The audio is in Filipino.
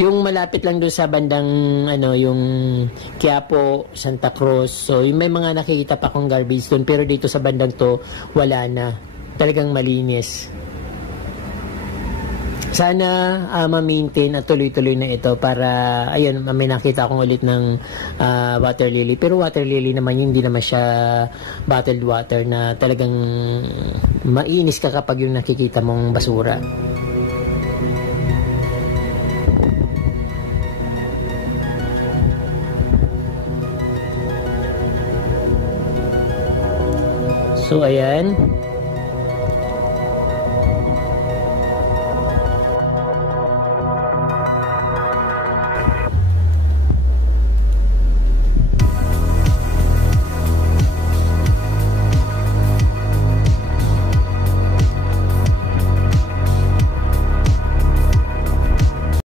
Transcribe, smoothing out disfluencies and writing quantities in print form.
Yung malapit lang doon sa bandang ano, yung Quiapo, Santa Cruz. So, yung may mga nakikita pa akong garbage doon, pero dito sa bandang to, wala na. Talagang malinis. Sana ma-maintain at tuloy-tuloy na ito para, ayun, may nakita akong ulit ng water lily. Pero water lily naman, hindi naman siya bottled water na talagang mainis ka kapag yung nakikita mong basura. So, ayan.